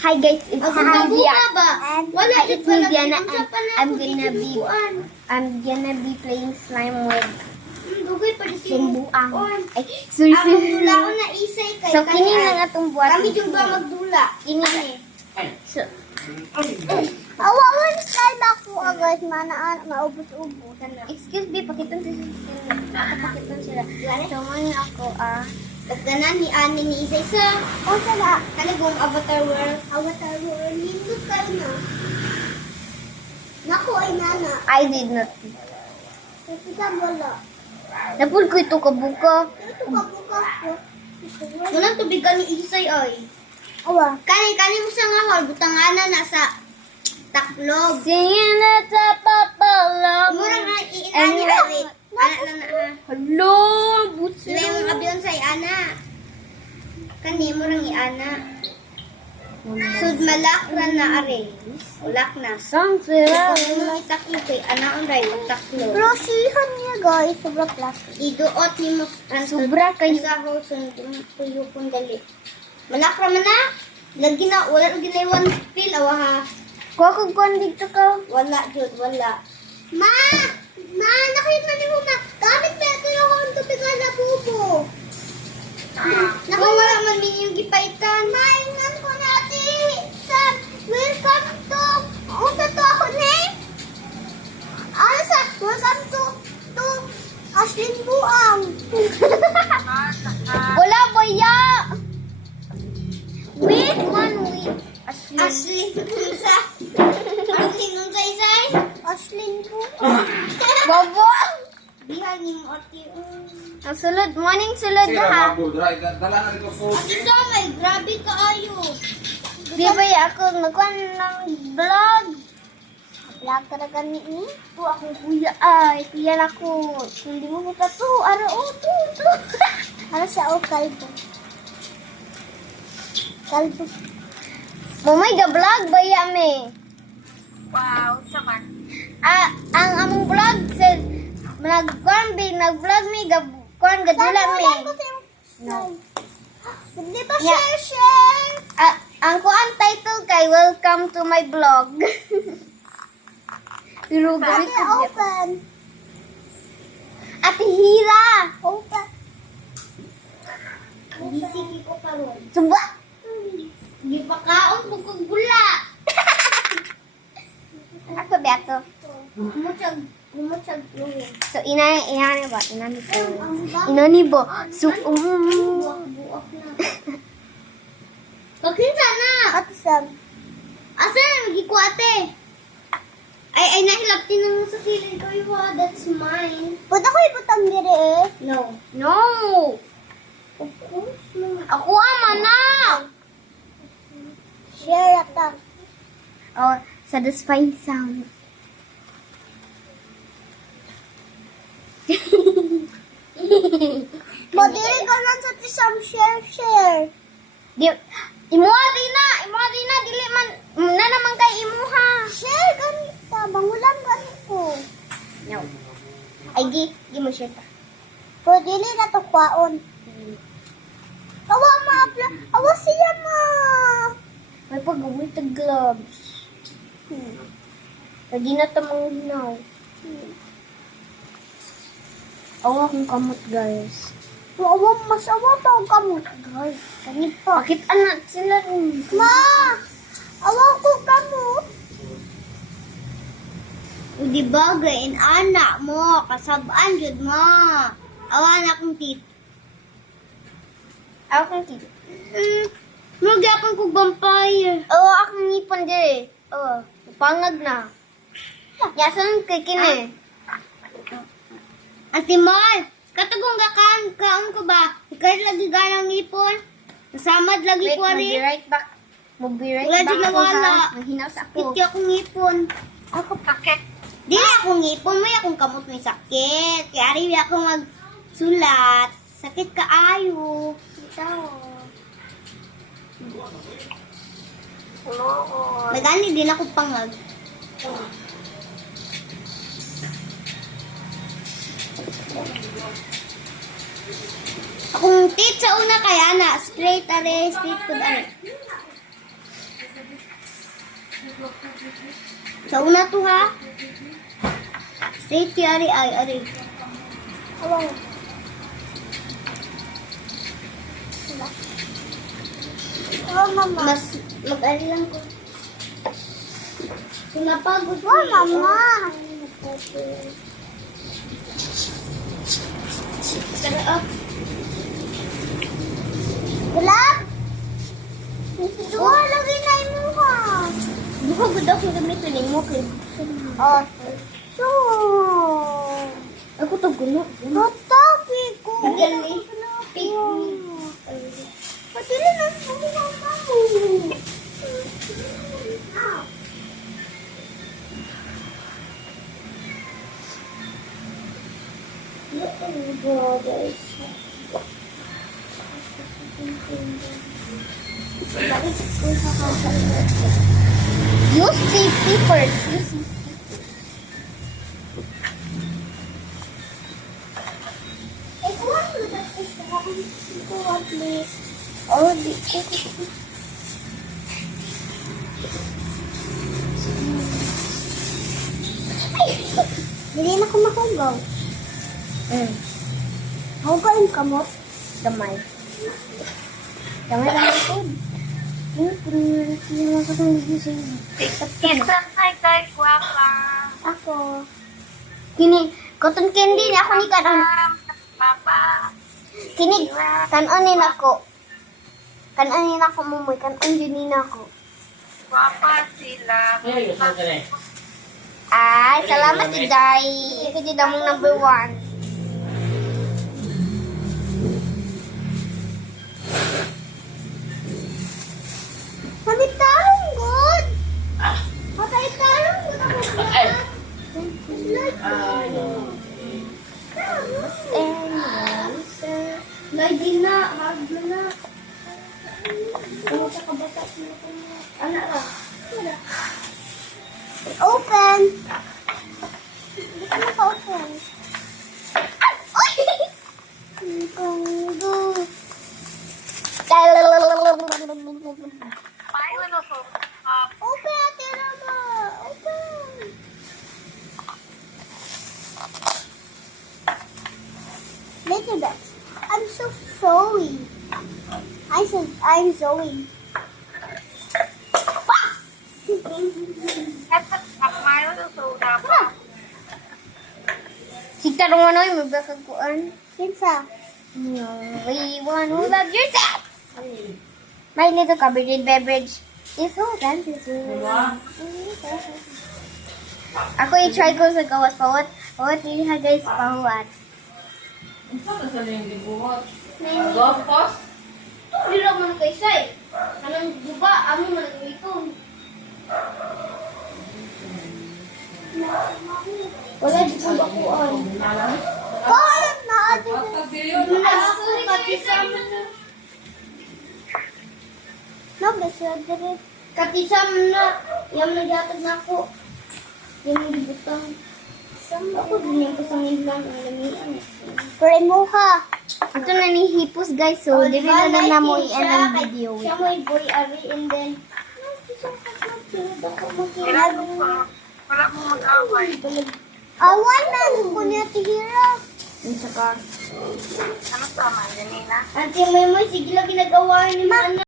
Hi guys, it's Media. Wala Hi, it's Media na I'm gonna be playing slime with Dugay pa din Simbuang. Ay, sorry. Wala ko na isay kay So, kini na nga itong buhat. Kami yung ba magdula? Kini. So, Awawan slime ako agad manaan maubos-ubos. excuse me, pakiton sila. So, muna ako, Pagkanan ni Ani ni Isay sa sala. Kanagong Avatar World. Lindot kayo na. Naku ay nana. I did not. Kasi ka wala. Napul ko ito kabuka. Ito ka bukas ko. Walang tubigan ni Isay ay. Awa. Kani mo sa nga hall. Butangana na sa taklog. Singing at the papalong. Murang nga iinani ari. Anak lang na ha. Hello, butsi. Sila yung abyon sa ana. Kani mo rang iana. Sud malakra na are. Ulak na. Song sila. Kung mo itaklo kay ana on ray taklo. Rosihan niya guys, sobra plastic. Iduot ni mo Sobra kayo. sa house tuyo pun dali. Malakra man na. Lagi na wala lagi na one spill awa ha. Kuha ko kuhan dito ka. Wala jud wala. Ma, nakita ni mo ma. Gamit pa ito yung akong tubig na bubo. Naku, wala man min yung gipaitan. Maingan ko natin. Sam, welcome to. Unsa to ako ni? Ano sa? Welcome to Ashlyn Buang. Wala ba ya? Wait, one week. Ashlyn, unsa? Ashlyn, unsa isay? Ashlyn Buang. Bobo. Bihan ni mo ati. Ang sulod, morning sulod na ha. Ati sa may, grabe ka ayo. Di ba ako nagkuhan ng vlog? Vlog talaga ni ito akong kuya ay. Kuya na ko. Hindi mo ko to. Ara o to. Ano siya o kalbo? Kalbo. Mamay ga vlog ba yame? Wow, saman. Ang among vlog said nag-vlog mi kuan gadula mi. No. Hindi ba Yeah. share? Ang kuan title kay Welcome to my vlog. Pero gawin ko diya. Open. Ate Hira. Open. Bisiki ko pa ron. Suba. Hindi pa kaon po kong gula. Ako beto. Umutsag luwi. So inani ba? Inani ba? So Buak na. Pagkinsa na. Ate Sam. Asa na magiku ate? Ay, nahilaptin na mo sa kilid ko yung that's mine. Pwede ko ibutang diri eh. No. No. Of course no. Ako ama na. Share ata. Oh, satisfying sound. Madiri ka lang sa tisam share. Di imuha di na dili man na naman kay imuha. Share ganita, bangulan ganito. No. Ay gi mo share ta. Pero dili na to kwaon. Awa awa siya ma. May pag-uwi ta gloves. Lagi na ta manginaw. Awa akong kamot guys. Awa masawa pa ang kamot. Guys, kanit pa. Bakit anak sila rin? Ma, awa ko kamot. Di ba gain anak mo, kasabaan jud mo. Awa na kong tit. Ako kong tito. Magyapon ko vampire. Awa akong ngipon di. Awa, pangag na. Yasan kay kini. Ate Mar, katagong kaon ko ba? Ikaw lagi ganang ngipon. Nasamad lagi Wait, ko ari. right back. Mag-be-right Wala back din ako nawala. ha. Mahinaw sa ako. Sakit ka akong ngipon. Ako pakit. Dili akong ngipon, may akong kamot may sakit. Kaya ari ako magsulat. Sakit ka ayo. Ito. Nagani din ako pangag. Akong tit sa una kaya na straight are straight ko dali. Sa una to ha. Safety ari. Awang. Oh, mama. Mas mag-ari lang ko. Sinapagod ko. Oh, mama. Tara up. Galap? Oh, lagi na mo ha. Buka gud ako gamiton ni mo kay. Oh, so. Ako to gulo. Matabi ko. Gali. Patili na mo mama mo. Use safety first. Kuha mo na kuha please. Oh, di. Dili na ko makugaw. Hugain ka mo. Gamay. Gamay lang ito. Ako. Kini, cotton candy ni ako ni kanon. Papa. Kini, kanon nako. Kanon nako mumoy, kanon din nako. Papa sila. Ay, salamat Day. Ikaw din ang number 1. Sabi tarong good. Patay tarong good ako. Lagi na, hag na. Ano sa kabata? Ano ra? Open. Gusto mo ka open? Paano na po? Open, Ate Rama. Open. Little bit. I'm so Zoe. I said I'm Zoe. Paano na soda pa? Si tarong ano yung magkakakuan. Kinsa? We want who loves yourself. My little carbonated beverage is so fancy. Ako i-try ko sa gawas pawat. Pawat nila guys pawat. Hindi lang man kay say. Kanang buba, amo man ito. Wala di ko bakuan. Kaya na ate. No, gusto dire. Katisam na. Yung nagyatag na ako. Yung libutang. Ako din yung pasangin lang ang lamian. Pray mo ha. Ito na ni Hipos guys. So, di ba na na mo i-end ang video. Siya mo boy ari and then Wala mo mag-away. awan na ko niya tihira. Yung saka. Ano tama, Janina? Ate, may sige lang ginagawa ni Mana.